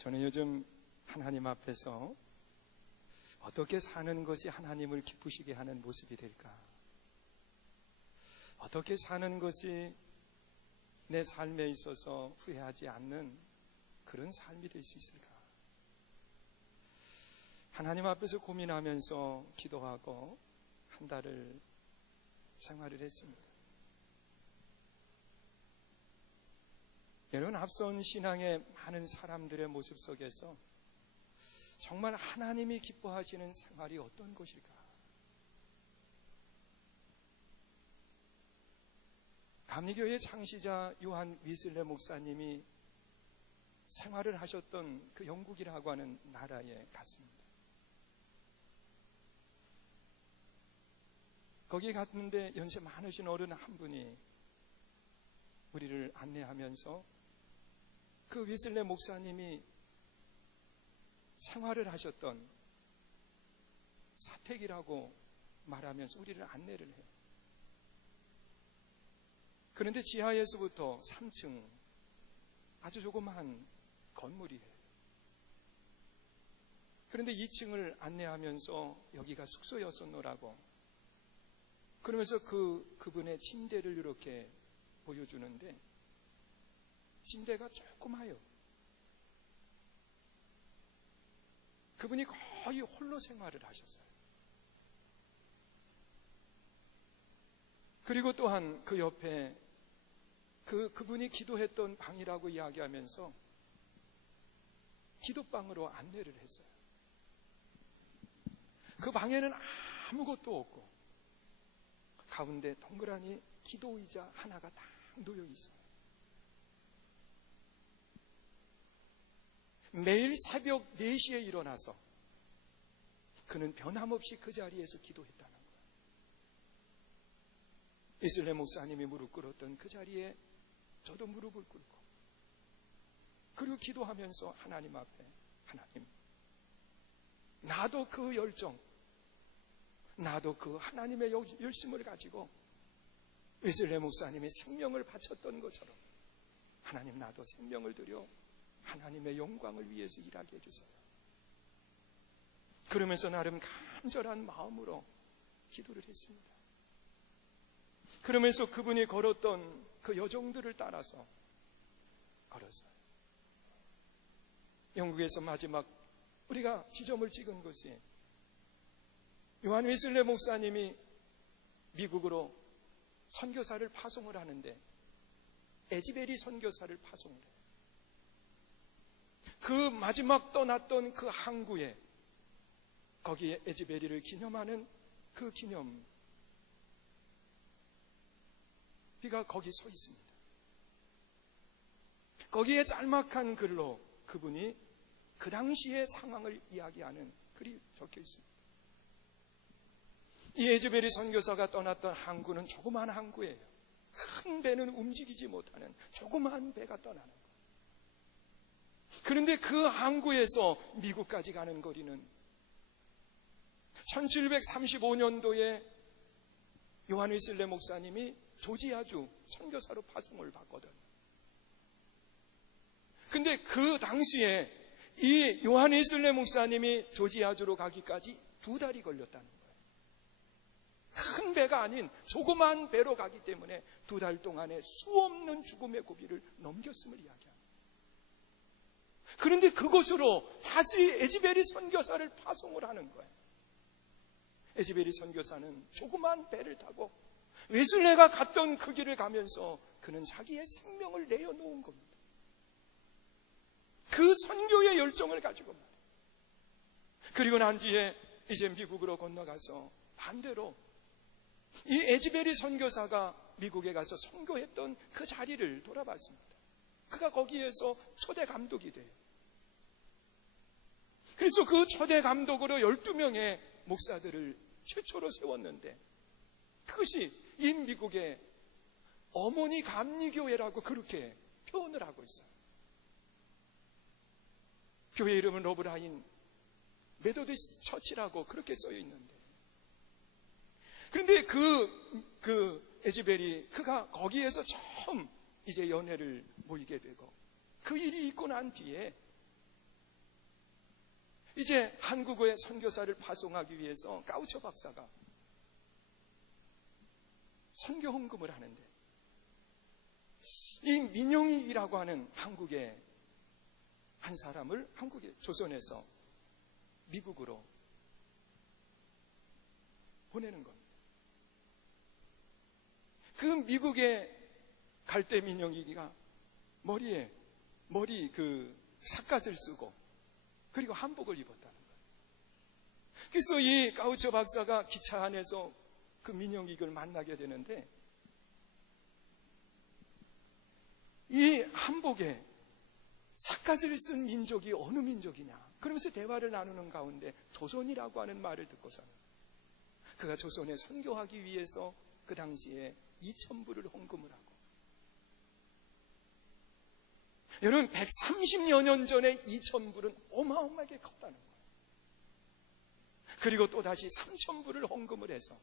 저는 요즘 하나님 앞에서 어떻게 사는 것이 하나님을 기쁘시게 하는 모습이 될까? 어떻게 사는 것이 내 삶에 있어서 후회하지 않는 그런 삶이 될 수 있을까? 하나님 앞에서 고민하면서 기도하고 한 달을 생활을 했습니다. 여러분, 앞선 신앙의 많은 사람들의 모습 속에서 정말 하나님이 기뻐하시는 생활이 어떤 것일까? 감리교회 창시자 요한 위슬레 목사님이 생활을 하셨던 그 영국이라고 하는 나라에 갔습니다. 거기에 갔는데 연세 많으신 어른 한 분이 우리를 안내하면서 그 위슬레 목사님이 생활을 하셨던 사택이라고 말하면서 우리를 안내를 해요. 그런데 지하에서부터 3층 아주 조그마한 건물이에요. 그런데 2층을 안내하면서 여기가 숙소였었노라고 그러면서 그분의 침대를 이렇게 보여주는데 침대가 조그마해요. 그분이 거의 홀로 생활을 하셨어요. 그리고 또한 그 옆에 그분이 기도했던 방이라고 이야기하면서 기도방으로 안내를 했어요. 그 방에는 아무것도 없고 가운데 동그라니 기도 의자 하나가 딱 놓여 있어요. 매일 새벽 4시에 일어나서 그는 변함없이 그 자리에서 기도했다는 거예요. 위슬레 목사님이 무릎 꿇었던 그 자리에 저도 무릎을 꿇고 그리고 기도하면서 하나님 앞에 하나님, 나도 그 열정, 나도 그 하나님의 열심을 가지고 위슬레 목사님이 생명을 바쳤던 것처럼 하나님, 나도 생명을 들여 하나님의 영광을 위해서 일하게 해주세요. 그러면서 나름 간절한 마음으로 기도를 했습니다. 그러면서 그분이 걸었던 그 여정들을 따라서 걸었어요. 영국에서 마지막 우리가 지점을 찍은 것이 요한 위슬레 목사님이 미국으로 선교사를 파송을 하는데 에즈베리 선교사를 파송을 해요. 그 마지막 떠났던 그 항구에 거기에 에즈베리를 기념하는 그 기념비가 거기 서 있습니다. 거기에 짤막한 글로 그분이 그 당시의 상황을 이야기하는 글이 적혀 있습니다. 이 에즈베리 선교사가 떠났던 항구는 조그마한 항구예요. 큰 배는 움직이지 못하는 조그마한 배가 떠나는 거예요. 그런데 그 항구에서 미국까지 가는 거리는 1735년도에 요한 위슬레 목사님이 조지아주 선교사로 파송을 받거든. 근데 그 당시에 이 요한 위슬레 목사님이 조지아주로 가기까지 2달이 걸렸다는 거예요. 큰 배가 아닌 조그만 배로 가기 때문에 2달 동안에 수없는 죽음의 고비를 넘겼음을 이야기합니다. 그런데 그곳으로 다시 에즈베리 선교사를 파송을 하는 거예요. 에즈베리 선교사는 조그만 배를 타고 위슬레가 갔던 그 길을 가면서 그는 자기의 생명을 내어놓은 겁니다. 그 선교의 열정을 가지고 말이에요. 그리고 난 뒤에 이제 미국으로 건너가서 반대로 이 에즈베리 선교사가 미국에 가서 선교했던 그 자리를 돌아봤습니다. 그가 거기에서 초대 감독이 돼요. 그래서 그 초대 감독으로 12명의 목사들을 최초로 세웠는데 그것이 이 미국의 어머니 감리교회라고 그렇게 표현을 하고 있어요. 교회 이름은 러브라인 메도디스트 처치라고 그렇게 써여 있는데, 그런데 그 에즈베리 그가 거기에서 처음 이제 연애를 모이게 되고 그 일이 있고 난 뒤에 이제 한국의 선교사를 파송하기 위해서 까우처 박사가 선교 헌금을 하는데, 이 민영이라고 하는 한국의 한 사람을 한국의 조선에서 미국으로 보내는 겁니다. 그 미국에 갈 때 민영이가 머리 삿갓을 쓰고 그리고 한복을 입었다는 거예요. 그래서 이 까우처 박사가 기차 안에서 그 민영이를 만나게 되는데, 이 한복에 삿갓을 쓴 민족이 어느 민족이냐 그러면서 대화를 나누는 가운데 조선이라고 하는 말을 듣고서는 그가 조선에 선교하기 위해서 그 당시에 2,000불을 헌금을 하고, 여러분 130여 년 전에 2,000불은 어마어마하게 컸다는 거예요. 그리고 또다시 3,000불을 헌금을 해서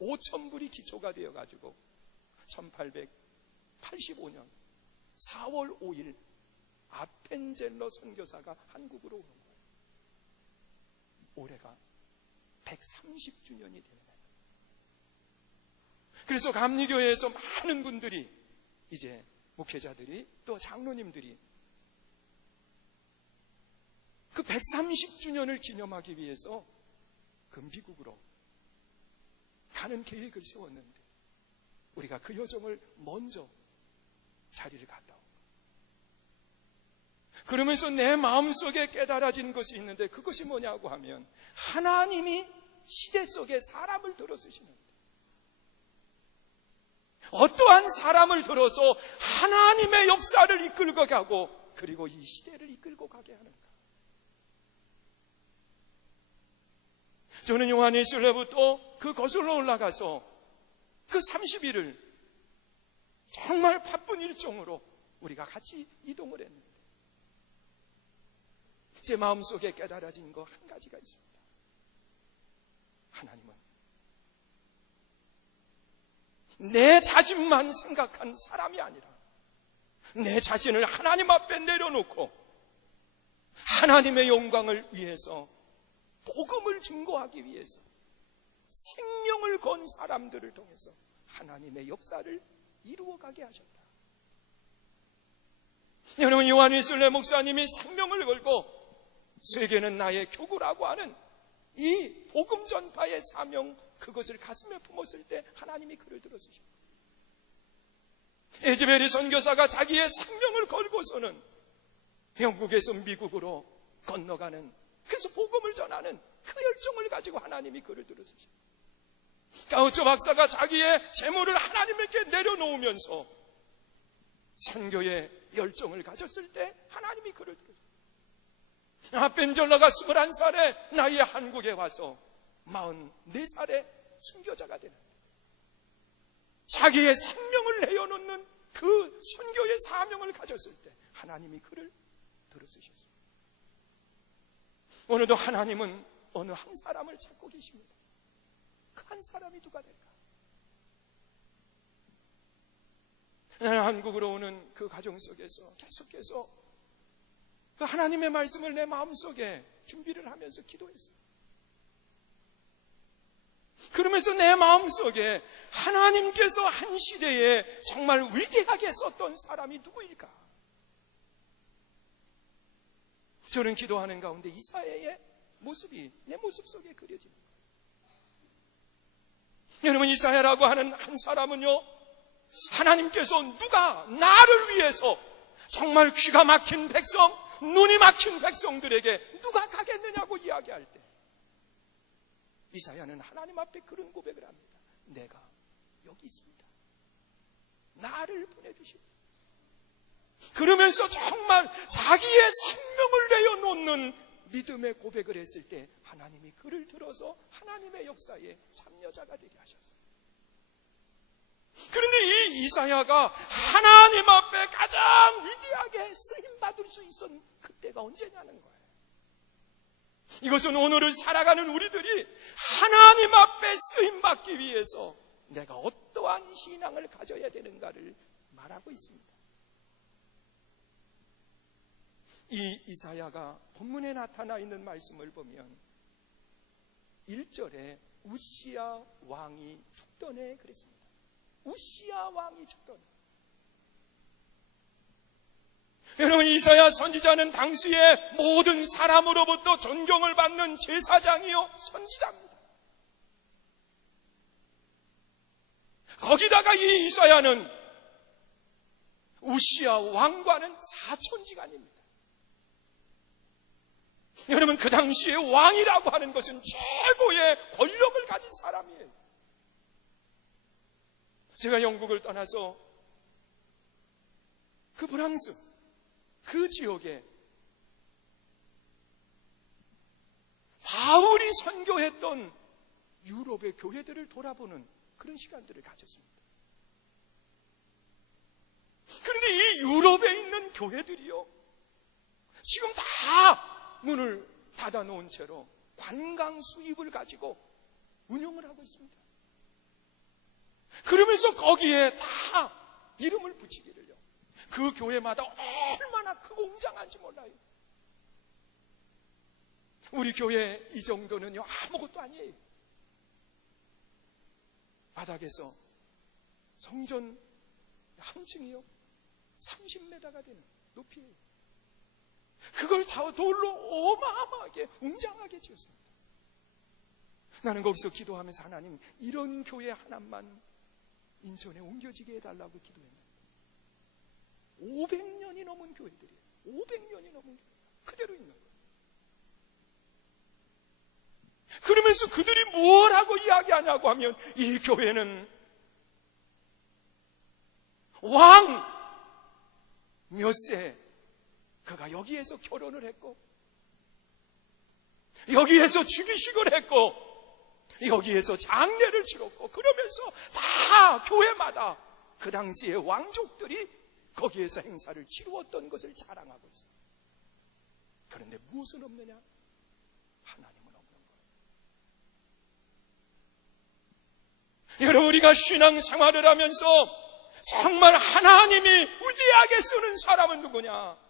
5,000불이 기초가 되어가지고 1885년 4월 5일 아펜젤러 선교사가 한국으로 오는 거예요. 올해가 130주년이 되는 거예요. 그래서 감리교회에서 많은 분들이, 이제 목회자들이 또 장로님들이 그 130주년을 기념하기 위해서 그 미국으로 가는 계획을 세웠는데, 우리가 그 여정을 먼저 자리를 갔다 온 거예요. 그러면서 내 마음속에 깨달아진 것이 있는데, 그것이 뭐냐고 하면 하나님이 시대 속에 사람을 들어 쓰시는데, 어떠한 사람을 들어서 하나님의 역사를 이끌고 가고 그리고 이 시대를 이끌고 가게 하는가. 저는 요한일서부터 그 거슬러 올라가서 그 30일을 정말 바쁜 일정으로 우리가 같이 이동을 했는데, 제 마음속에 깨달아진 거 한 가지가 있습니다. 하나님은 내 자신만 생각한 사람이 아니라 내 자신을 하나님 앞에 내려놓고 하나님의 영광을 위해서, 복음을 증거하기 위해서 생명을 건 사람들을 통해서 하나님의 역사를 이루어가게 하셨다. 여러분, 요한일슬레 목사님이 생명을 걸고 세계는 나의 교구라고 하는 이 복음 전파의 사명, 그것을 가슴에 품었을 때 하나님이 그를 들어주셨다. 에즈베리 선교사가 자기의 생명을 걸고서는 영국에서 미국으로 건너가는, 그래서 복음을 전하는 그 열정을 가지고 하나님이 그를 들어주셨다. 까우처 박사가 자기의 재물을 하나님께 내려놓으면서 선교의 열정을 가졌을 때 하나님이 그를 들어주셨다. 아펜젤러가 21살의 나이에 한국에 와서 44살의 선교자가 되는, 자기의 생명을 내어놓는 그 선교의 사명을 가졌을 때 하나님이 그를 들어주셨습니다. 오늘도 하나님은 어느 한 사람을 찾고 계십니다. 그 한 사람이 누가 될까? 나는 한국으로 오는 그 가정 속에서 계속해서 그 하나님의 말씀을 내 마음속에 준비를 하면서 기도했어요. 그러면서 내 마음속에 하나님께서 한 시대에 정말 위대하게 썼던 사람이 누구일까? 저는 기도하는 가운데 이사야의 모습이 내 모습 속에 그려집니다. 여러분, 이사야라고 하는 한 사람은요, 하나님께서 누가 나를 위해서 정말 귀가 막힌 백성, 눈이 막힌 백성들에게 누가 가겠느냐고 이야기할 때 이사야는 하나님 앞에 그런 고백을 합니다. 내가 여기 있습니다. 나를 보내주십니다. 그러면서 정말 자기의 생명을 내어놓는 믿음의 고백을 했을 때 하나님이 그를 들어서 하나님의 역사에 참여자가 되게 하셨어요. 그런데 이 이사야가 하나님 앞에 가장 위대하게 쓰임받을 수 있었던 그때가 언제냐는 거예요. 이것은 오늘을 살아가는 우리들이 하나님 앞에 쓰임받기 위해서 내가 어떠한 신앙을 가져야 되는가를 말하고 있습니다. 이 이사야가 본문에 나타나 있는 말씀을 보면 1절에 우시야 왕이 죽던 해 그랬습니다. 우시야 왕이 죽던 해. 여러분, 이사야 선지자는 당시의 모든 사람으로부터 존경을 받는 제사장이요 선지자입니다. 거기다가 이 이사야는 우시야 왕과는 사촌지간입니다. 여러분, 그 당시에 왕이라고 하는 것은 최고의 권력을 가진 사람이에요. 제가 영국을 떠나서 그 프랑스, 그 지역에 바울이 선교했던 유럽의 교회들을 돌아보는 그런 시간들을 가졌습니다. 그런데 이 유럽에 있는 교회들이요, 지금 다 문을 닫아놓은 채로 관광 수입을 가지고 운영을 하고 있습니다. 그러면서 거기에 다 이름을 붙이기를요, 그 교회마다 얼마나 크고 웅장한지 몰라요. 우리 교회 이 정도는요 아무것도 아니에요. 바닥에서 성전 한 층이요 30m가 되는 높이에요. 그걸 다 돌로 어마어마하게 웅장하게 지었습니다. 나는 거기서 기도하면서 하나님, 이런 교회 하나만 인천에 옮겨지게 해달라고 기도했는데 500년이 넘은 교회들이에요. 500년이 넘은 교회 그대로 있는 거예요. 그러면서 그들이 뭘 하고 이야기하냐고 하면, 이 교회는 왕 몇 세 그가 여기에서 결혼을 했고, 여기에서 죽이식을 했고, 여기에서 장례를 치렀고, 그러면서 다 교회마다 그 당시의 왕족들이 거기에서 행사를 치루었던 것을 자랑하고 있어요. 그런데 무엇은 없느냐? 하나님은 없는 거예요. 여러분, 우리가 신앙생활을 하면서 정말 하나님이 위대하게 쓰는 사람은 누구냐?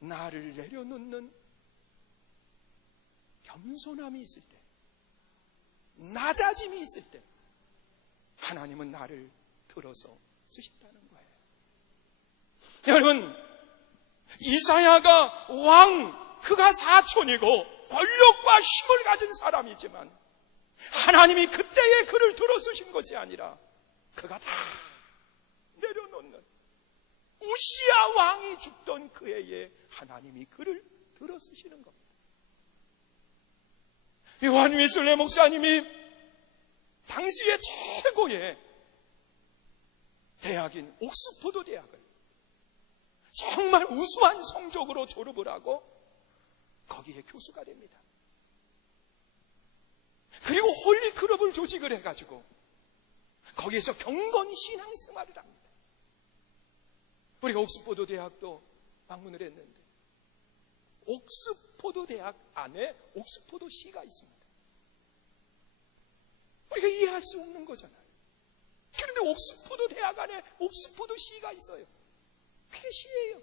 나를 내려놓는 겸손함이 있을 때, 낮아짐이 있을 때 하나님은 나를 들어서 쓰신다는 거예요. 여러분, 이사야가 왕, 그가 사촌이고 권력과 힘을 가진 사람이지만 하나님이 그때에 그를 들어 쓰신 것이 아니라 그가 다 내려놓는 우시야 왕이 죽던 그 해에 하나님이 그를 들어 쓰시는 겁니다. 요한 웨슬레 목사님이 당시의 최고의 대학인 옥스퍼드 대학을 정말 우수한 성적으로 졸업을 하고 거기에 교수가 됩니다. 그리고 홀리클럽을 조직을 해가지고 거기에서 경건 신앙생활을 합니다. 우리가 옥스퍼드 대학도 방문을 했는데 옥스퍼드 대학 안에 옥스퍼드 시가 있습니다. 우리가 이해할 수 없는 거잖아요. 그런데 옥스퍼드 대학 안에 옥스퍼드 시가 있어요. 그게 시예요.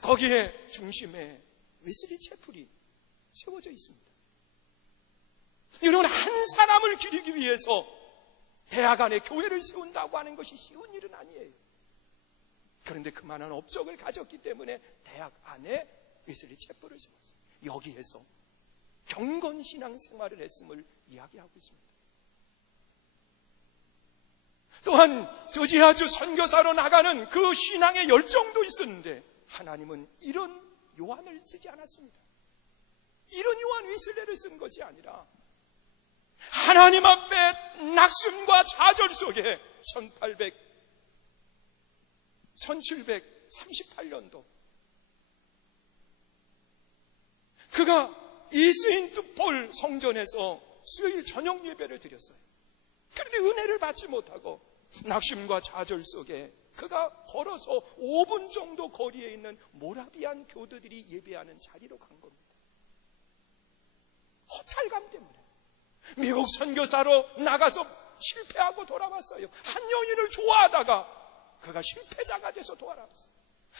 거기에 중심에 웨슬리 채플이 세워져 있습니다. 여러분, 한 사람을 기리기 위해서 대학 안에 교회를 세운다고 하는 것이 쉬운 일은 아니에요. 그런데 그만한 업적을 가졌기 때문에 대학 안에 웨슬리 채플을 세웠어요. 여기에서 경건 신앙 생활을 했음을 이야기하고 있습니다. 또한 조지아주 선교사로 나가는 그 신앙의 열정도 있었는데 하나님은 이런 요한을 쓰지 않았습니다. 이런 요한 웨슬레를 쓴 것이 아니라 하나님 앞에 낙심과 좌절 속에 1738년도 그가 이스인트폴 성전에서 수요일 저녁 예배를 드렸어요. 그런데 은혜를 받지 못하고 낙심과 좌절 속에 그가 걸어서 5분 정도 거리에 있는 모라비안 교도들이 예배하는 자리로 간 겁니다. 허탈감 때문에 미국 선교사로 나가서 실패하고 돌아왔어요. 한 여인을 좋아하다가 그가 실패자가 돼서 돌아왔어요.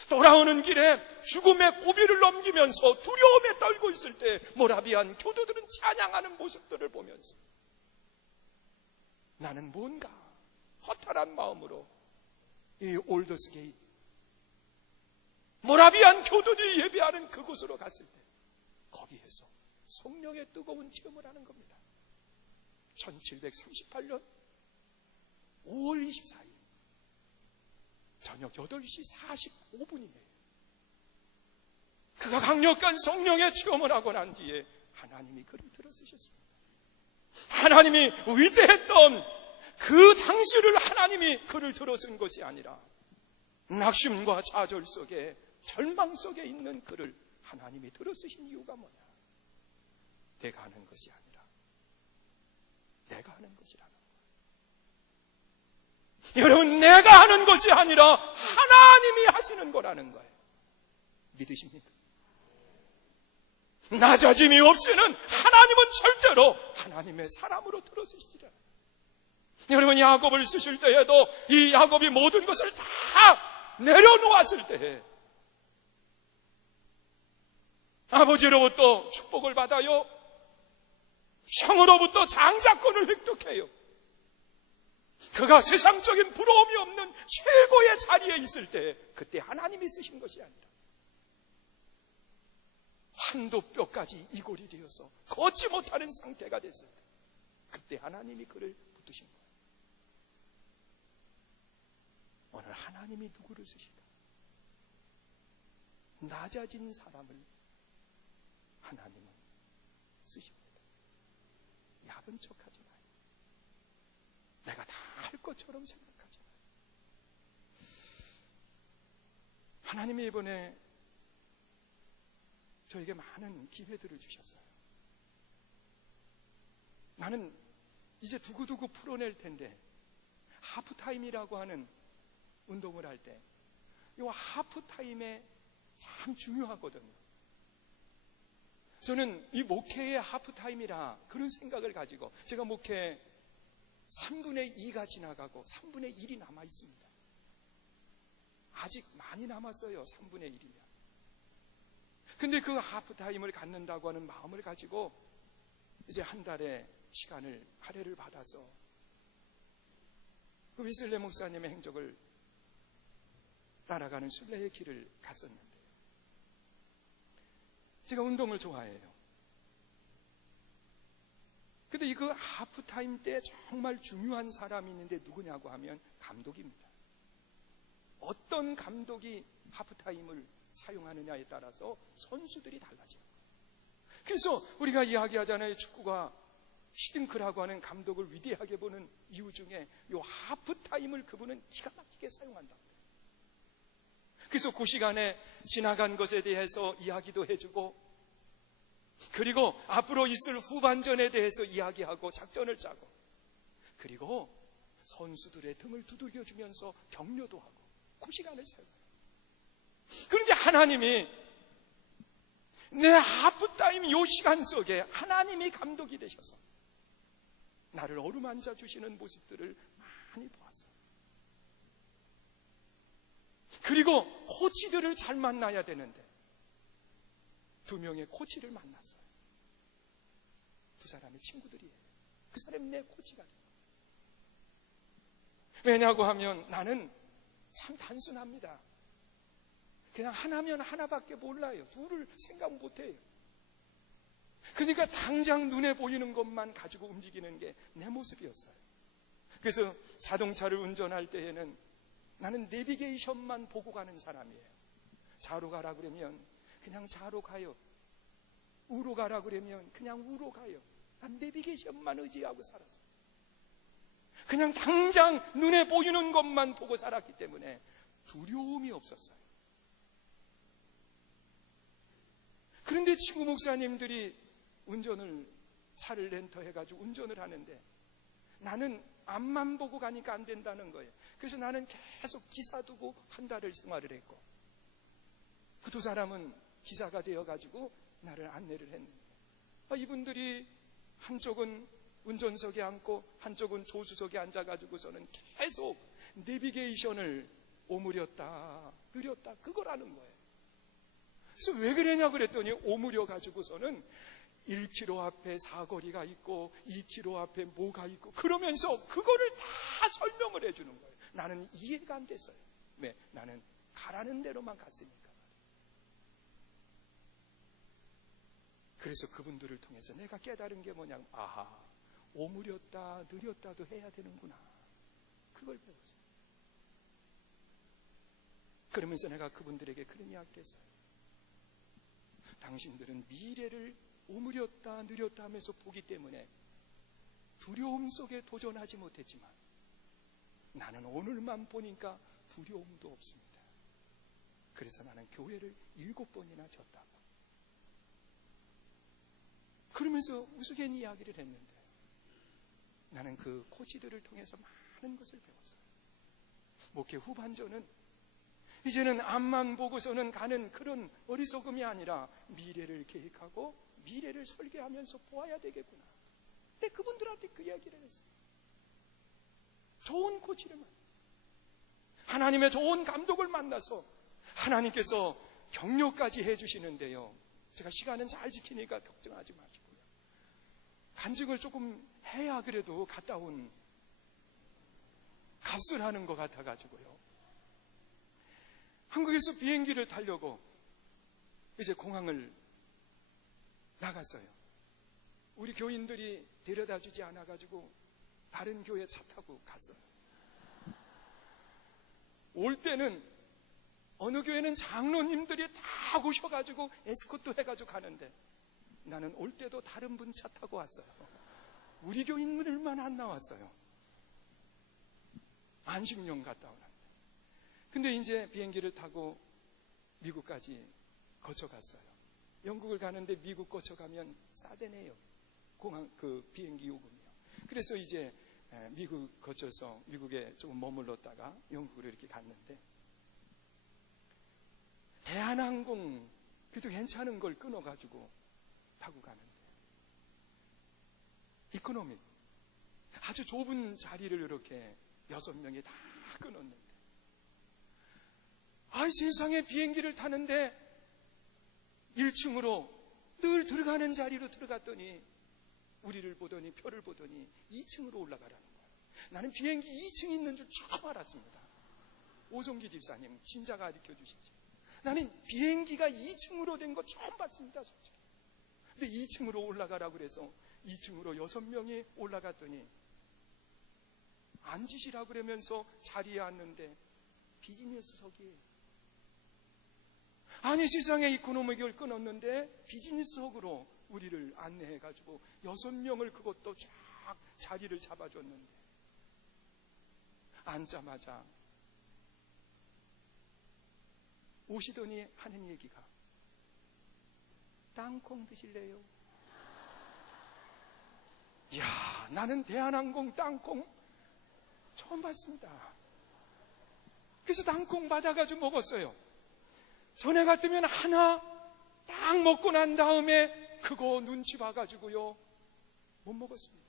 돌아오는 길에 죽음의 고비를 넘기면서 두려움에 떨고 있을 때 모라비안 교도들은 찬양하는 모습들을 보면서 나는 뭔가 허탈한 마음으로 이 올더스 게이트, 모라비안 교도들이 예배하는 그곳으로 갔을 때 거기에서 성령의 뜨거운 체험을 하는 겁니다. 1738년 5월 24일 저녁 8시 45분이에요. 그가 강력한 성령의 체험을 하고 난 뒤에 하나님이 그를 들어쓰셨습니다. 하나님이 위대했던 그 당시를 하나님이 그를 들어쓴 것이 아니라 낙심과 좌절 속에 절망 속에 있는 그를 하나님이 들어쓰신 이유가 뭐냐? 내가 하는 것이 아니라 내가 하는 것이라는 거예요. 여러분, 내가 하는 것이 아니라 하나님이 하시는 거라는 거예요. 믿으십니까? 낮아짐이 없이는 하나님은 절대로 하나님의 사람으로 들어서시리라. 여러분, 야곱을 쓰실 때에도 이 야곱이 모든 것을 다 내려놓았을 때에 아버지로부터 축복을 받아요. 형으로부터 장자권을 획득해요. 그가 세상적인 부러움이 없는 최고의 자리에 있을 때 그때 하나님이 쓰신 것이 아니라 한도 뼈까지 이골이 되어서 걷지 못하는 상태가 됐을 때 그때 하나님이 그를 붙드신 거예요. 오늘 하나님이 누구를 쓰실까? 낮아진 사람을 하나님은 쓰십니다. 야분 척하지 마요. 내가 다 할 것처럼 생각하지 마요. 하나님이 이번에 저에게 많은 기회들을 주셨어요. 나는 이제 두고두고 풀어낼 텐데 하프타임이라고 하는 운동을 할 때 이 하프타임에 참 중요하거든요. 저는 이 목회의 하프타임이라 그런 생각을 가지고 제가 목회 3분의 2가 지나가고 3분의 1이 남아 있습니다. 아직 많이 남았어요. 3분의 1이면. 근데 그 하프타임을 갖는다고 하는 마음을 가지고 이제 한 달의 시간을 할애를 받아서 그 웨슬레 목사님의 행적을 따라가는 순례의 길을 갔었는데 제가 운동을 좋아해요. 근데 이 그 하프타임 때 정말 중요한 사람이 있는데 누구냐고 하면 감독입니다. 어떤 감독이 하프타임을 사용하느냐에 따라서 선수들이 달라져요. 그래서 우리가 이야기하잖아요. 축구가 히딩크라고 하는 감독을 위대하게 보는 이유 중에 이 하프타임을 그분은 기가 막히게 사용한다. 그래서 그 시간에 지나간 것에 대해서 이야기도 해주고 그리고 앞으로 있을 후반전에 대해서 이야기하고 작전을 짜고 그리고 선수들의 등을 두들겨주면서 격려도 하고 그 시간을 사용해요. 그런데 하나님이 내 하프타임 이 시간 속에 하나님이 감독이 되셔서 나를 어루만져 주시는 모습들을 많이 보았어요. 그리고 코치들을 잘 만나야 되는데 2명의 코치를 만났어요. 2사람의 친구들이에요. 그 사람이 내 코치가 돼요. 왜냐고 하면 나는 참 단순합니다. 그냥 하나면 하나밖에 몰라요. 둘을 생각 못해요. 그러니까 당장 눈에 보이는 것만 가지고 움직이는 게 내 모습이었어요. 그래서 자동차를 운전할 때에는 나는 내비게이션만 보고 가는 사람이에요. 좌로 가라 그러면 그냥 좌로 가요. 우로 가라 그러면 그냥 우로 가요. 난 내비게이션만 의지하고 살았어요. 그냥 당장 눈에 보이는 것만 보고 살았기 때문에 두려움이 없었어요. 그런데 친구 목사님들이 운전을 차를 렌터해가지고 운전을 하는데 나는 앞만 보고 가니까 안 된다는 거예요. 그래서 나는 계속 기사 두고 한 달을 생활을 했고 그 2사람은 기사가 되어가지고 나를 안내를 했는데 이분들이 한쪽은 운전석에 앉고 한쪽은 조수석에 앉아가지고서는 계속 내비게이션을 오므렸다 느렸다 그거라는 거예요. 그래서 왜 그러냐 그랬더니 오므려 가지고서는 1km 앞에 사거리가 있고 2km 앞에 뭐가 있고 그러면서 그거를 다 설명을 해주는 거예요. 나는 이해가 안 됐어요. 왜? 나는 가라는 대로만 갔으니까. 그래서 그분들을 통해서 내가 깨달은 게 뭐냐면 아하, 오므렸다 느렸다도 해야 되는구나. 그걸 배웠어요. 그러면서 내가 그분들에게 그런 이야기를 했어요. 당신들은 미래를 오므렸다 느렸다 하면서 보기 때문에 두려움 속에 도전하지 못했지만 나는 오늘만 보니까 두려움도 없습니다. 그래서 나는 교회를 7번이나 졌다고. 그러면서 우스갯 이야기를 했는데 나는 그 코치들을 통해서 많은 것을 배웠어요. 목회 후반전은 이제는 앞만 보고서는 가는 그런 어리석음이 아니라 미래를 계획하고 미래를 설계하면서 보아야 되겠구나. 근데 그분들한테 그 이야기를 했어요. 좋은 코치를 만났어요. 하나님의 좋은 감독을 만나서 하나님께서 격려까지 해주시는데요. 제가 시간은 잘 지키니까 걱정하지 마시고요. 간증을 조금 해야 그래도 갔다 온 값을 하는 것 같아가지고요. 한국에서 비행기를 타려고 이제 공항을 나갔어요. 우리 교인들이 데려다 주지 않아가지고 다른 교회 차 타고 갔어요. 올 때는 어느 교회는 장로님들이 다 오셔가지고 에스코트 해가지고 가는데 나는 올 때도 다른 분 차 타고 왔어요. 우리 교인들만 안 나왔어요. 안식년 갔다 오는데. 근데 이제 비행기를 타고 미국까지 거쳐갔어요. 영국을 가는데 미국 거쳐가면 싸대네요. 공항 그 비행기 요금이요. 그래서 이제 미국 거쳐서 미국에 조금 머물렀다가 영국으로 이렇게 갔는데 대한항공 그래도 괜찮은 걸 끊어가지고 타고 가는데 이코노미 아주 좁은 자리를 이렇게 6명이 다 끊었는데 세상에 비행기를 타는데 1층으로 늘 들어가는 자리로 들어갔더니 우리를 보더니 표를 보더니 2층으로 올라가라는 거예요. 나는 비행기 2층에 있는 줄 처음 알았습니다. 오성기 집사님 진짜 가르쳐 주시지. 나는 비행기가 2층으로 된 거 처음 봤습니다. 솔직히. 근데 2층으로 올라가라고 그래서 2층으로 6명이 올라갔더니 앉으시라고 그러면서 자리에 앉는데 비즈니스석이에요. 아니 세상에 이코노미를 끊었는데 비즈니스석으로 우리를 안내해가지고 6명을 그것도 쫙 자리를 잡아줬는데 앉자마자 오시더니 하는 얘기가 땅콩 드실래요? 이야, 나는 대한항공 땅콩 처음 봤습니다. 그래서 땅콩 받아가지고 먹었어요. 전에 같으면 하나 딱 먹고 난 다음에 그거 눈치 봐가지고요 못 먹었습니다.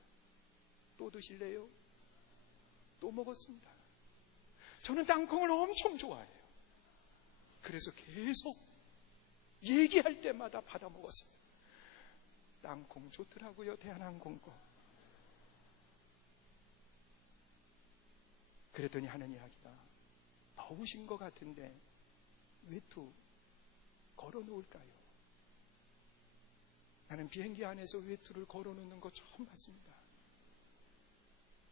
또 드실래요? 또 먹었습니다. 저는 땅콩을 엄청 좋아해요. 그래서 계속 얘기할 때마다 받아 먹었어요. 땅콩 좋더라고요. 대한항공 거. 그랬더니 하는 이야기가 더우신 것 같은데 외투 걸어놓을까요? 나는 비행기 안에서 외투를 걸어놓는 거 처음 봤습니다.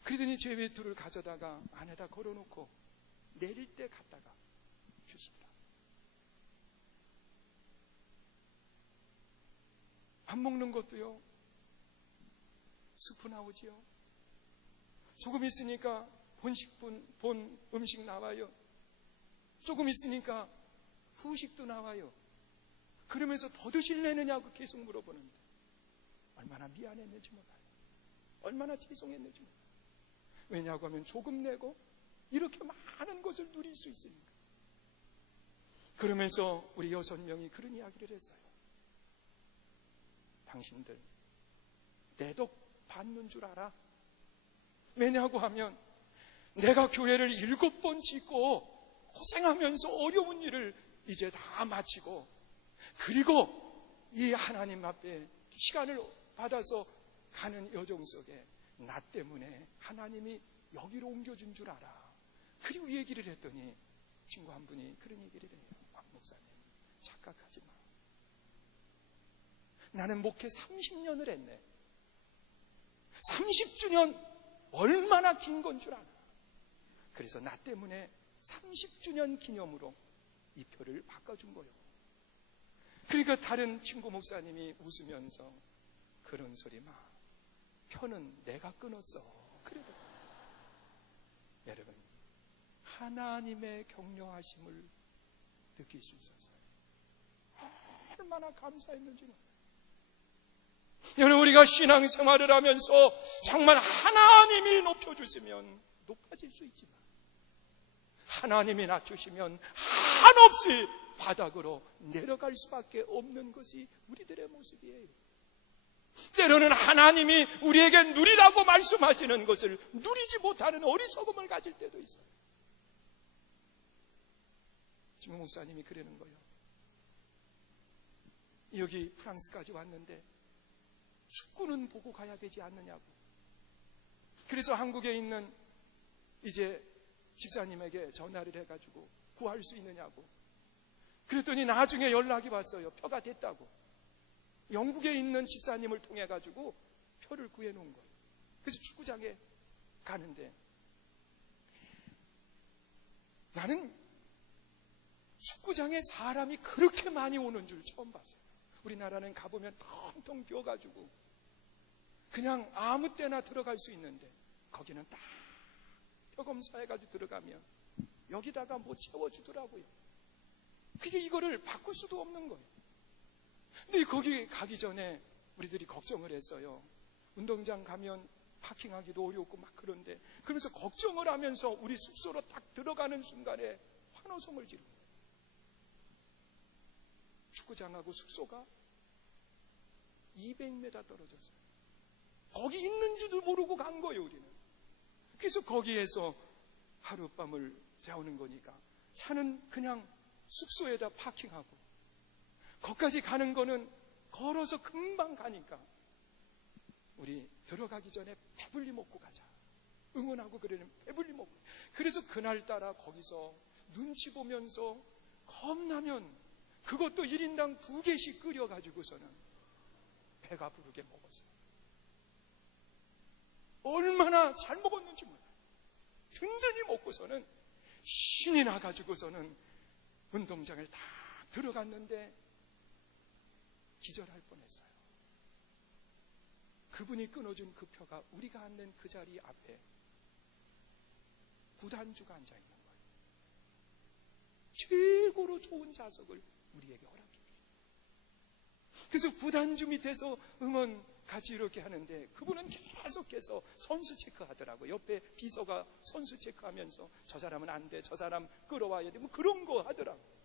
그러더니 제 외투를 가져다가 안에다 걸어놓고 내릴 때 갔다가 주시더라. 밥 먹는 것도요 스프 나오지요. 조금 있으니까 본 음식 나와요. 조금 있으니까 후식도 나와요. 그러면서 더 드실래느냐고 계속 물어보는데 얼마나 미안했는지 몰라요. 얼마나 죄송했는지 몰라요. 왜냐고 하면 조금 내고 이렇게 많은 것을 누릴 수 있으니까. 그러면서 우리 6명이 그런 이야기를 했어요. 당신들 내 덕 받는 줄 알아? 왜냐고 하면 내가 교회를 7번 짓고 고생하면서 어려운 일을 이제 다 마치고, 그리고 이 하나님 앞에 시간을 받아서 가는 여정 속에 나 때문에 하나님이 여기로 옮겨준 줄 알아. 그리고 얘기를 했더니 친구 한 분이 그런 얘기를 해요. 박 목사님, 착각하지 마. 나는 목회 30년을 했네. 30주년 얼마나 긴 건 줄 아나. 그래서 나 때문에 30주년 기념으로 이 표를 바꿔준 거예요. 그러니까 다른 친구 목사님이 웃으면서 그런 소리 마. 표는 내가 끊었어. 그래도 여러분, 하나님의 격려하심을 느낄 수 있었어요. 얼마나 감사했는지 몰라요. 여러분, 우리가 신앙생활을 하면서 정말 하나님이 높여주시면 높아질 수 있지만, 하나님이 낮추시면 한없이 바닥으로 내려갈 수밖에 없는 것이 우리들의 모습이에요. 때로는 하나님이 우리에게 누리라고 말씀하시는 것을 누리지 못하는 어리석음을 가질 때도 있어요. 지금 목사님이 그러는 거예요. 여기 프랑스까지 왔는데 축구는 보고 가야 되지 않느냐고. 그래서 한국에 있는 이제 집사님에게 전화를 해가지고 구할 수 있느냐고. 그랬더니 나중에 연락이 왔어요. 표가 됐다고. 영국에 있는 집사님을 통해 가지고 표를 구해 놓은 거예요. 그래서 축구장에 가는데, 나는 축구장에 사람이 그렇게 많이 오는 줄 처음 봤어요. 우리나라는 가보면 텅텅 비어가지고 그냥 아무 때나 들어갈 수 있는데, 거기는 딱 표 검사해가지고 들어가면 여기다가 뭐 채워주더라고요. 그게 이거를 바꿀 수도 없는 거예요. 근데 거기 가기 전에 우리들이 걱정을 했어요. 운동장 가면 파킹하기도 어렵고 막 그런데, 그러면서 걱정을 하면서 우리 숙소로 딱 들어가는 순간에 환호성을 지르고, 축구장하고 숙소가 200m 떨어졌어요. 거기 있는 줄도 모르고 간 거예요, 우리는. 그래서 거기에서 하룻밤을 재우는 거니까 차는 그냥 숙소에다 파킹하고, 거기까지 가는 거는 걸어서 금방 가니까 우리 들어가기 전에 배불리 먹고 가자. 응원하고 그러는 배불리 먹고. 그래서 그날따라 거기서 눈치 보면서 컵라면, 그것도 1인당 2개씩 끓여가지고서는 배가 부르게 먹었어요. 얼마나 잘 먹었는지 몰라요. 든든히 먹고서는 신이 나가지고서는 운동장을 다 들어갔는데 기절할 뻔했어요. 그분이 끊어준 그 표가 우리가 앉는 그 자리 앞에 구단주가 앉아 있는 거예요. 최고로 좋은 좌석을 우리에게 허락해요. 그래서 구단주 밑에서 응원 같이 이렇게 하는데, 그분은 계속해서 선수 체크하더라고요. 옆에 비서가 선수 체크하면서 저 사람은 안 돼, 저 사람 끌어와야 돼, 뭐 그런 거 하더라고요.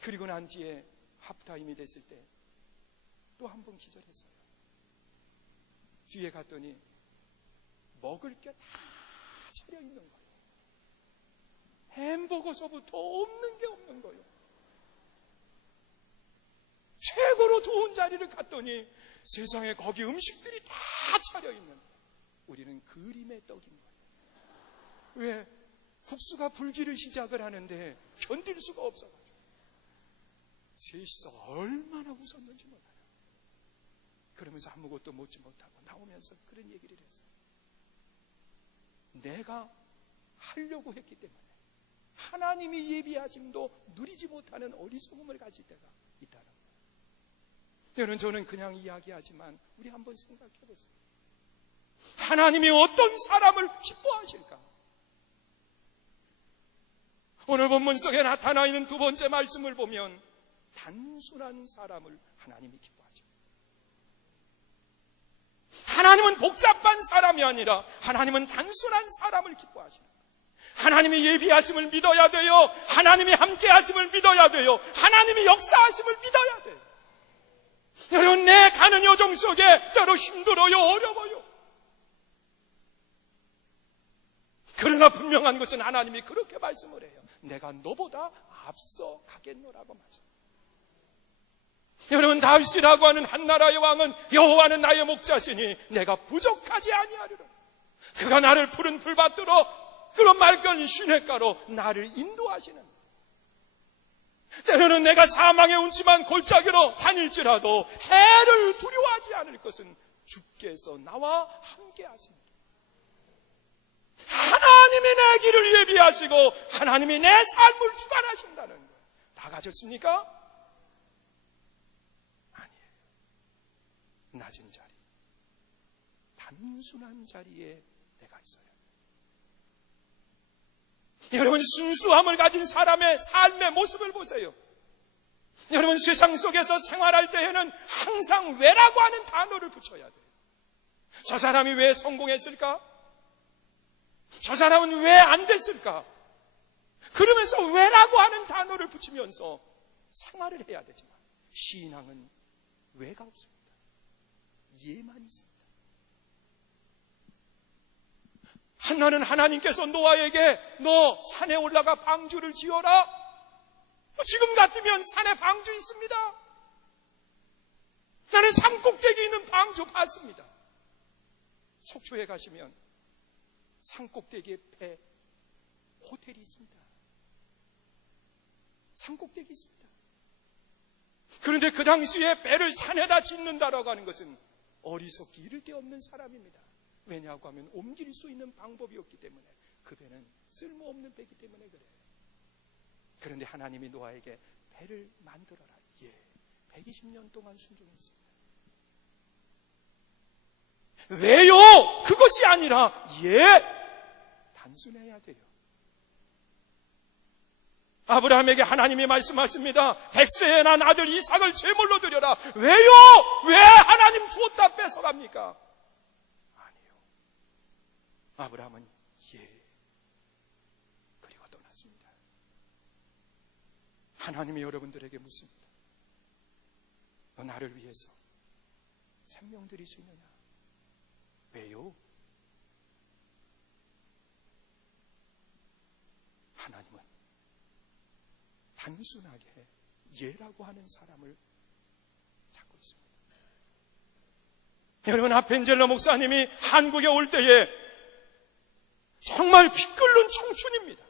그리고 난 뒤에 하프타임이 됐을 때 또 한 번 기절했어요. 뒤에 갔더니 먹을 게 다 차려 있는 거예요. 햄버거서부터 없는 게 없는 거예요. 최고로 좋은 자리를 갔더니 세상에 거기 음식들이 다 차려 있는, 우리는 그림의 떡인 거예요. 왜? 국수가 불기를 시작을 하는데 견딜 수가 없어가지고 셋이서 얼마나 웃었는지 몰라요. 그러면서 아무것도 먹지 못하고 나오면서 그런 얘기를 했어요. 내가 하려고 했기 때문에 하나님이 예비하심도 누리지 못하는 어리석음을 가질 때가 있다는 거예요. 여러분, 저는 그냥 이야기하지만 우리 한번 생각해 보세요. 하나님이 어떤 사람을 기뻐하실까? 오늘 본문 속에 나타나 있는 두 번째 말씀을 보면 단순한 사람을 하나님이 기뻐하십니다. 하나님은 복잡한 사람이 아니라 하나님은 단순한 사람을 기뻐하십니다. 하나님이 예비하심을 믿어야 돼요. 하나님이 함께하심을 믿어야 돼요. 하나님이 역사하심을 믿어야 돼요. 여러분, 내 가는 여정 속에 때로 힘들어요, 어려워요. 그러나 분명한 것은 하나님이 그렇게 말씀을 해요. 내가 너보다 앞서 가겠노라고 말씀. 여러분, 다윗이라고 하는 한나라의 왕은 여호와는 나의 목자시니 내가 부족하지 아니하리라. 그가 나를 푸른 풀밭으로 그런 맑은 시냇가로 나를 인도하시는. 때로는 내가 사망의 운치만 골짜기로 다닐지라도 해를 두려워하지 않을 것은 주께서 나와 함께 하십니다. 하나님이 내 길을 예비하시고 하나님이 내 삶을 주관하신다는 것. 다 가졌습니까? 아니에요. 낮은 자리, 단순한 자리에 내가 있어요. 여러분, 순수함을 가진 사람의 삶의 모습을 보세요. 여러분, 세상 속에서 생활할 때에는 항상 왜라고 하는 단어를 붙여야 돼요. 저 사람이 왜 성공했을까? 저 사람은 왜 안 됐을까? 그러면서 왜라고 하는 단어를 붙이면서 생활을 해야 되지만 신앙은 왜가 없습니다. 예만 있습니다. 한나는 하나님께서 노아에게 너 산에 올라가 방주를 지어라. 지금 같으면 산에 방주 있습니다. 나는 산 꼭대기에 있는 방주 봤습니다. 속초에 가시면 산 꼭대기에 배 호텔이 있습니다. 산 꼭대기 있습니다. 그런데 그 당시에 배를 산에다 짓는다라고 하는 것은 어리석기 이를 데 없는 사람입니다. 왜냐하고 하면 옮길 수 있는 방법이 없기 때문에. 그 배는 쓸모없는 배이기 때문에 그래요. 그런데 하나님이 노아에게 배를 만들어라. 예, 120년 동안 순종했습니다. 왜요? 그것이 아니라 단순해야 돼요. 아브라함에게 하나님이 말씀하십니다. 100세에 난 아들 이삭을 제물로 드려라. 왜요? 왜 하나님 줬다 뺏어갑니까? 아니요. 아브라함은 그리고 떠났습니다. 하나님이 여러분들에게 묻습니다. 너 나를 위해서 생명 드릴 수 있느냐? 왜요? 하나님은 단순하게 예라고 하는 사람을 찾고 있습니다. 여러분, 아펜젤러 목사님이 한국에 올 때에 정말 피 끓는 청춘입니다.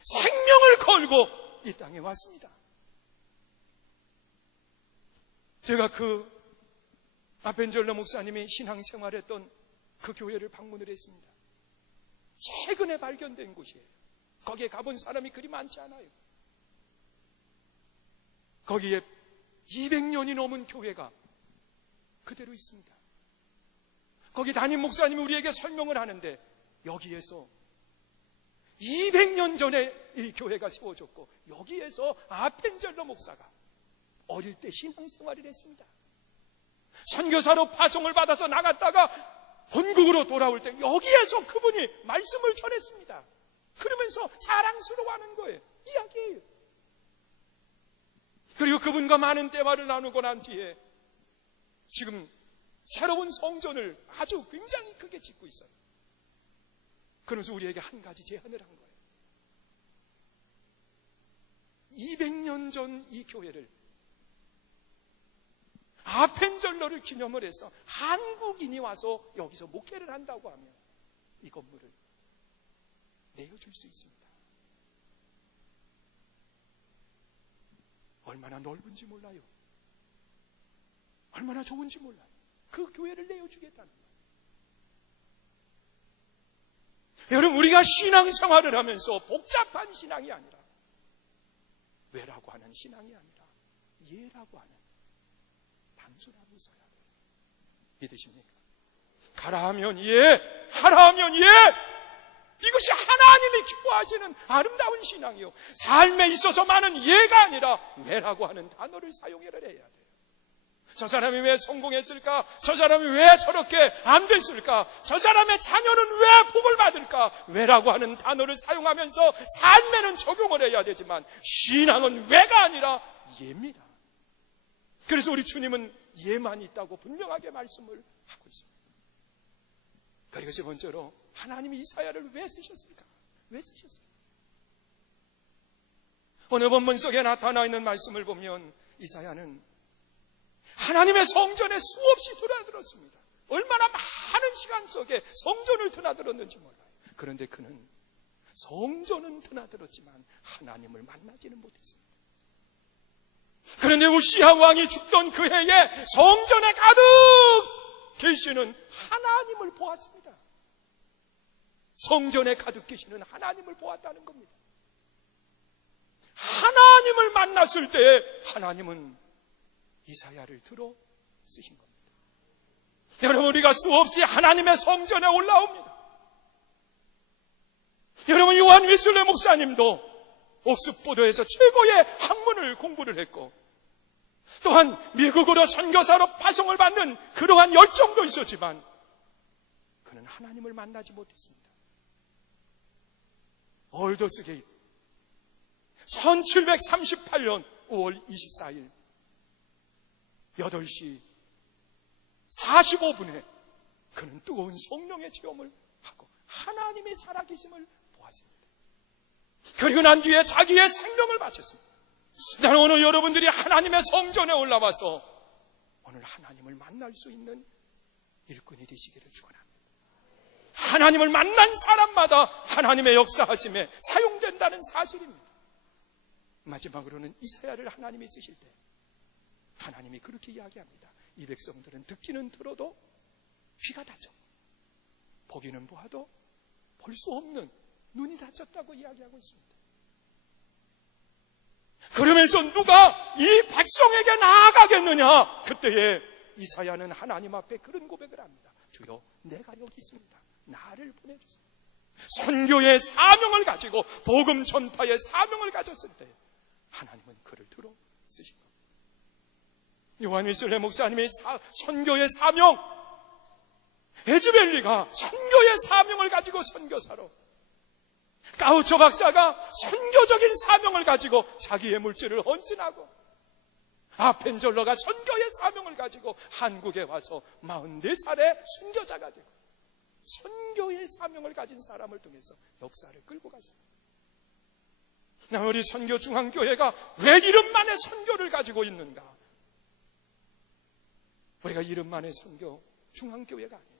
생명을 걸고 이 땅에 왔습니다. 제가 그 아펜젤러 목사님이 신앙생활했던 그 교회를 방문을 했습니다. 최근에 발견된 곳이에요. 거기에 가본 사람이 그리 많지 않아요. 거기에 200년이 넘은 교회가 그대로 있습니다. 거기 담임 목사님이 우리에게 설명을 하는데 여기에서 200년 전에 이 교회가 세워졌고 여기에서 아펜젤러 목사가 어릴 때 신앙생활을 했습니다. 선교사로 파송을 받아서 나갔다가 본국으로 돌아올 때 여기에서 그분이 말씀을 전했습니다. 그러면서 자랑스러워하는 거예요. 이야기예요. 그리고 그분과 많은 대화를 나누고 난 뒤에 지금 새로운 성전을 아주 굉장히 크게 짓고 있어요. 그러면서 우리에게 한 가지 제안을 한 거예요. 200년 전 이 교회를 아펜젤러를 기념을 해서 한국인이 와서 여기서 목회를 한다고 하면 이 건물을 내어줄 수 있습니다. 얼마나 넓은지 몰라요. 얼마나 좋은지 몰라요. 그 교회를 내어주겠다는 거예요. 여러분, 우리가 신앙생활을 하면서 복잡한 신앙이 아니라 왜라고 하는 신앙이 아니라 예라고 하는 단순함이 있어야 돼요. 믿으십니까? 가라 하면 예, 하라 하면 예. 이것이 하나님이 기뻐하시는 아름다운 신앙이요. 삶에 있어서 많은 예가 아니라 왜라고 하는 단어를 사용해야 돼요. 저 사람이 왜 성공했을까? 저 사람이 왜 저렇게 안 됐을까? 저 사람의 자녀는 왜 복을 받을까? 왜라고 하는 단어를 사용하면서 삶에는 적용을 해야 되지만 신앙은 왜가 아니라 예입니다. 그래서 우리 주님은 예만 있다고 분명하게 말씀을 하고 있습니다. 그리고 세 번째로 하나님이 이사야를 왜 쓰셨을까? 왜 쓰셨을까? 오늘 본문 속에 나타나 있는 말씀을 보면 이사야는 하나님의 성전에 수없이 드나들었습니다. 얼마나 많은 시간 속에 성전을 드나들었는지 몰라요. 그런데 그는 성전은 드나들었지만 하나님을 만나지는 못했습니다. 그런데 우시야 왕이 죽던 그 해에 성전에 가득 계시는 하나님을 보았습니다. 성전에 가득 계시는 하나님을 보았다는 겁니다. 하나님을 만났을 때 하나님은 이사야를 들어 쓰신 겁니다. 여러분, 우리가 수없이 하나님의 성전에 올라옵니다. 여러분, 요한 웨슬레 목사님도 옥스포드에서 최고의 학문을 공부를 했고, 또한 미국으로 선교사로 파송을 받는 그러한 열정도 있었지만 그는 하나님을 만나지 못했습니다. 얼더스게이트 1738년 5월 24일 8시 45분에 그는 뜨거운 성령의 체험을 하고 하나님의 살아계심을 보았습니다. 그리고 난 뒤에 자기의 생명을 바쳤습니다. 나는 오늘 여러분들이 하나님의 성전에 올라와서 오늘 하나님을 만날 수 있는 일꾼이 되시기를 축원합니다. 하나님을 만난 사람마다 하나님의 역사하심에 사용된다는 사실입니다. 마지막으로는 이사야를 하나님이 쓰실 때 하나님이 그렇게 이야기합니다. 이 백성들은 듣기는 들어도 귀가 닫혀 보기는 보아도 볼 수 없는 눈이 닫혔다고 이야기하고 있습니다. 그러면서 누가 이 백성에게 나아가겠느냐? 그때에 이사야는 하나님 앞에 그런 고백을 합니다. 주여, 내가 여기 있습니다. 나를 보내주세요. 선교의 사명을 가지고 복음 전파의 사명을 가졌을 때 하나님은 그를 들어 쓰신 겁니다. 요한 웨슬레 목사님의 선교의 사명, 에즈벨리가 선교의 사명을 가지고 선교사로, 가우초 박사가 선교적인 사명을 가지고 자기의 물질을 헌신하고, 아펜젤러가 선교의 사명을 가지고 한국에 와서 44살의 선교자가 되고, 선교의 사명을 가진 사람을 통해서 역사를 끌고 갔습니다. 우리 선교중앙교회가 왜 이름만의 선교를 가지고 있는가? 우리가 이름만의 선교중앙교회가 아니에요.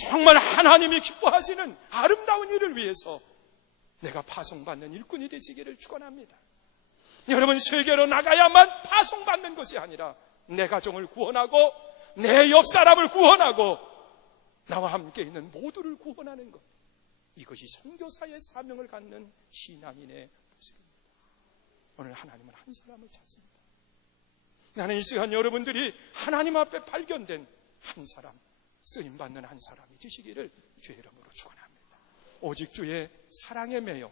정말 하나님이 기뻐하시는 아름다운 일을 위해서 내가 파송받는 일꾼이 되시기를 축원합니다. 여러분, 세계로 나가야만 파송받는 것이 아니라 내 가정을 구원하고 내 옆 사람을 구원하고 나와 함께 있는 모두를 구원하는 것, 이것이 선교사의 사명을 갖는 신앙인의 모습입니다. 오늘 하나님은 한 사람을 찾습니다. 나는 이 시간 여러분들이 하나님 앞에 발견된 한 사람, 쓰임받는 한 사람이 되시기를 주의 이름으로 축원합니다. 오직 주의 사랑에 매여